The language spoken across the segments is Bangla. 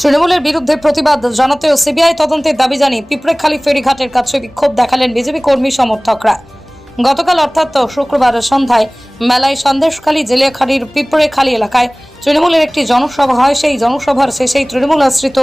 তৃণমূলের বিরুদ্ধে প্রতিবাদ জানাতেও সিবিআই তদন্তের দাবি জানিয়ে পিঁপড়েখালী ফেরিঘাটের কাছে বিক্ষোভ দেখালেন বিজেপি কর্মী সমর্থকরা। গতকাল অর্থাৎ শুক্রবার সন্ধ্যায় মেলায় সন্দেশখালী জেলেখালির পিঁপড়েখালী এলাকায় তৃণমূলের একটি জনসভা হয়। সেই জনসভার শেষেই তৃণমূল আশ্রিত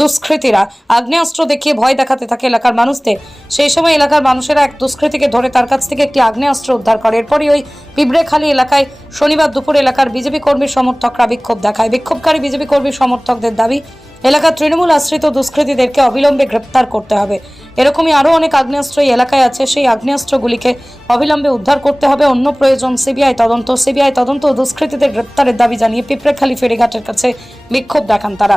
দুষ্কৃতীরা। আগ্নেয়াস্ত্র দেখিয়ে ভয় দেখাতে থাকে এলাকার মানুষদের। সেই সময় এলাকার মানুষেরা এক দুষ্কৃতীকে ধরে তার কাছ থেকে একটি আগ্নেয়াস্ত্র উদ্ধার করে। এরপরই ওই পিঁপড়েখালী এলাকায় শনিবার দুপুর এলাকার বিজেপি কর্মী সমর্থকরা বিক্ষোভ দেখায়। বিক্ষোভকারী বিজেপি কর্মী সমর্থকদের দাবি, এলাকার তৃণমূল আশ্রিত দুষ্কৃতীদেরকে অবিলম্বে গ্রেপ্তার করতে হবে। এরকমই আরও অনেক আগ্নেয়াস্ত্র এই এলাকায় আছে। সেই আগ্নেয়াস্ত্রগুলিকে অবিলম্বে উদ্ধার করতে হবে। অন্য প্রয়োজন সিবিআই তদন্ত। সিবিআই তদন্ত দুষ্কৃতীদের গ্রেপ্তারের দাবি জানিয়ে পিঁপড়েখালী ফেরিঘাটের কাছে বিক্ষোভ দেখান তারা।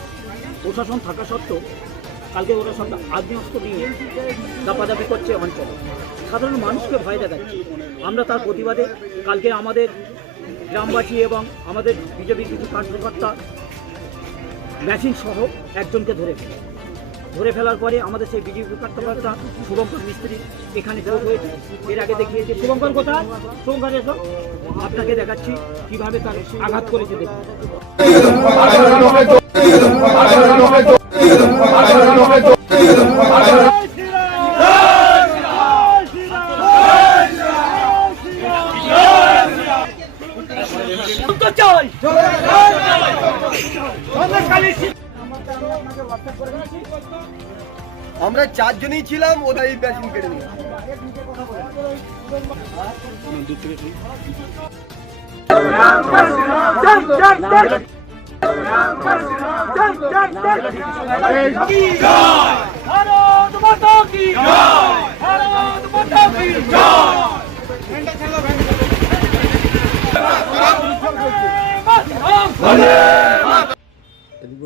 প্রশাসন থাকা সত্ত্বেও কালকে ওরা সব আগ্নেয়াস্ত্র নিয়ে দাপাদাপি করছে অঞ্চলে। সাধারণ মানুষকে ভয় দেখাচ্ছে। আমরা তার প্রতিবাদে কালকে আমাদের গ্রামবাসী এবং আমাদের বিজেপির কিছু কার্যকর্তা মেশিন সহ একজনকে ধরে ফেলে। ধরে ফেলার পরে আমাদের সেই বিজেপি কার্যকর্তা শুভঙ্কর মিস্ত্রি এখানে যোগ হয়েছে। এর আগে দেখিয়েছে। শুভঙ্কর, কোথায়? শুভঙ্কর, এসো। আপনাকে দেখাচ্ছি কীভাবে তার আঘাত করেছে দেখুন। আমরা চারজনই ছিলাম ওদের এই মেশিন কেটে নিয়ে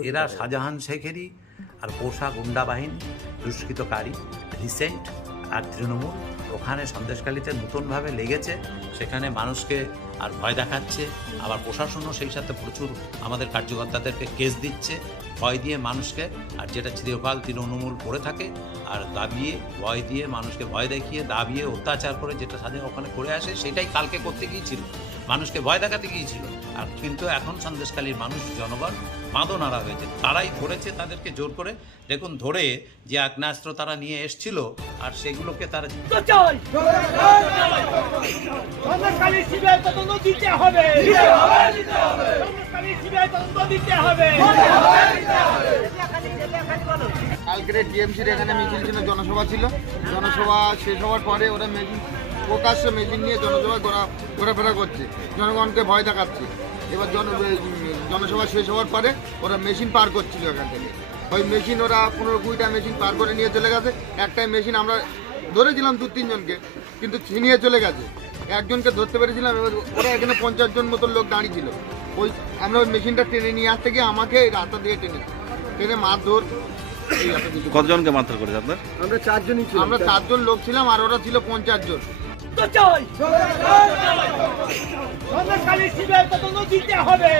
এরা শাহজাহান শেখেরই আর পোশাক গুন্ডা বাহিনী দুষ্কৃতকারী রিসেন্ট। আর তৃণমূল ওখানে সন্দেশকালীতে নতুনভাবে লেগেছে, সেখানে মানুষকে আর ভয় দেখাচ্ছে, আবার প্রশাসনও সেই সাথে প্রচুর আমাদের কার্যকর্তাদেরকে কেস দিচ্ছে, ভয় দিয়ে মানুষকে, আর যেটা চিরকাল তৃণমূল করে থাকে, আর দাবিয়ে, ভয় দিয়ে মানুষকে ভয় দেখিয়ে, দাবিয়ে অত্যাচার করে যেটা স্বাধীন ওখানে করে আসে, সেটাই কালকে করতে গিয়েছিল মানুষকে ভয় দেখাতে গিয়েছিল। আর কিন্তু এখন সন্দেশকালীর মানুষ জনগণ মাদো নাড়া হয়েছে। তারাই ধরেছে তাদেরকে জোর করে। দেখুন ধরে যে আগ্নেয়াস্ত্র তারা নিয়ে এসছিল আর সেগুলোকে তারা কালকের টিএমসির এখানে মিছিল ছিল জনসভা ছিল। জনসভা শেষ হওয়ার পরে ওরা মেশিন প্রকাশ্যে মেশিন নিয়ে জনসভা ঘোরা ঘোরাফেরা করছে। জনগণকে ভয় দেখাচ্ছে। এবার জন জনসভা শেষ হওয়ার পরে ওরা মেশিন পার করছিল এখান থেকে। ওই মেশিন ওরা পনেরো কুড়িটা মেশিন পার করে নিয়ে চলে গেছে। একটাই মেশিন আমরা ধরেছিলাম দু তিনজনকে কিন্তু ছিনিয়ে চলে গেছে। একজনকে ধরতে পেরেছিলাম এবার ওরা এখানে পঞ্চাশ জন মতো লোক দাঁড়িয়েছিল ওই আমরা ওই মেশিনটা টেনে নিয়ে আসতে গিয়ে আমাকে এই রাস্তা দিয়ে টেনে টেনে মারধর। কতজনকে মারধর করেছে আপনার? আমরা চারজনই ছিলাম আমরা চারজন লোক ছিলাম আর ওরা ছিল পঞ্চাশ জন। তো চাই। সিবিআই তদন্ত দিতে হবে।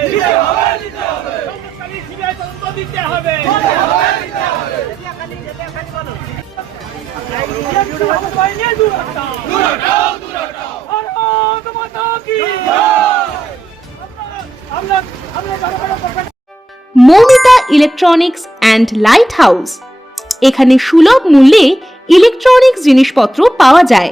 তদন্ত Moumita electronics and light house এখানে সুলভ মূল্যে ইলেকট্রনিক্স জিনিসপত্র পাওয়া যায়।